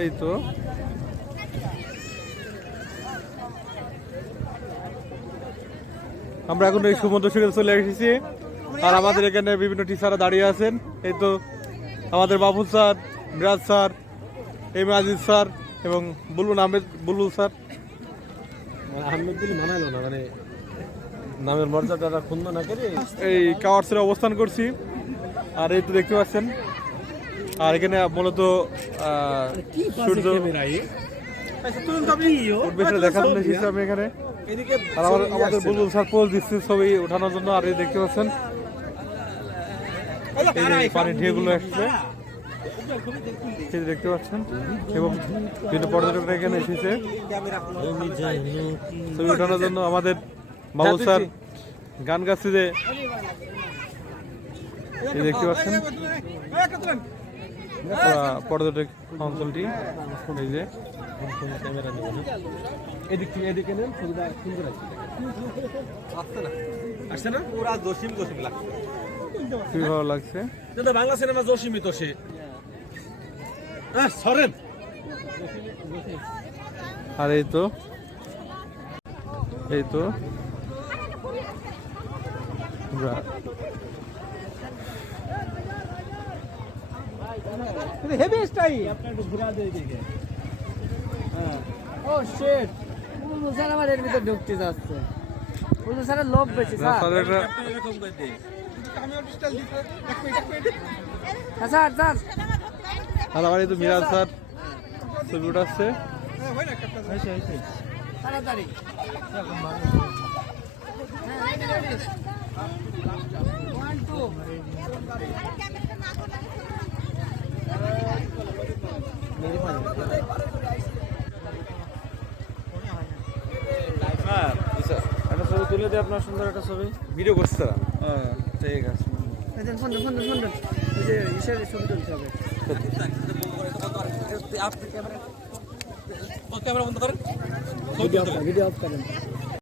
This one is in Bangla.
এই তো আমরা এখন এই সমুদ্র সৈকতে চলে এসেছি। আর আমাদের এখানে বিভিন্ন টিচাররা দাঁড়িয়ে আছেন। এই তো আমাদের Babul sir Miraj sir M Aziz sir এবং বুলবুল আহমেদ বুলবুল স্যার। আহমেদ দিলে মানালো না মানে নামের মর্যাদাটা ক্ষুণ্ণ না করে এই কাওয়ার্সের অবস্থান করছি। আর এই তো দেখতে পাচ্ছেন আর এখানে মূলত আহ, সূর্য আমি এখানে আর আমাদের বুলবুল স্যার দিচ্ছে ছবি ওঠানোর জন্য আর দেখতে পাচ্ছেন এই যে পানির ঢেউগুলো আসছে দেখতে পাচ্ছেন এবং বিভিন্ন পর্যটকরা এখানে এসেছে ছবি ওঠানোর জন্য আমাদের স্যার গান গাচ্ছে যে এই দেখতে পাচ্ছেন পর্যটক অঞ্চলটি এই যে। এদিক থেকে এদিকে নেন সুন্দর আছে আসছে না আসছে না? পুরা জসিম জসিম লাগছে। খুবই ভালো লাগছে। বাংলা সিনেমা জসিমই তো সে। হ্যাঁ সরেন। আর এই তো এই তো। হেভি স্টাইল একটু ঘুরা দিয়ে দিকে ও শিট বুলবুল স্যার আমার এর ভিতরে ঢুকতে যাচ্ছে। বুলবুল স্যারের লোভ বেশি স্যার। একটা এরকম করে দে হ্যাঁ, স্যার স্যার। আর আমার এই তো মিরাজ স্যার ছবি উঠাচ্ছে। তাড়াতাড়ি। ওয়ান টু একটা ছবি তুলে দিয়ে আপনার সুন্দর একটা ছবি। ভিডিও করছে ঠিক আছে। ফোন ফোন ফোন ওই যে ইসের ছবি তুলতে হবে। ক্যামেরা বন্ধ করেন। ভিডিও অফ ভিডিও অফ করেন।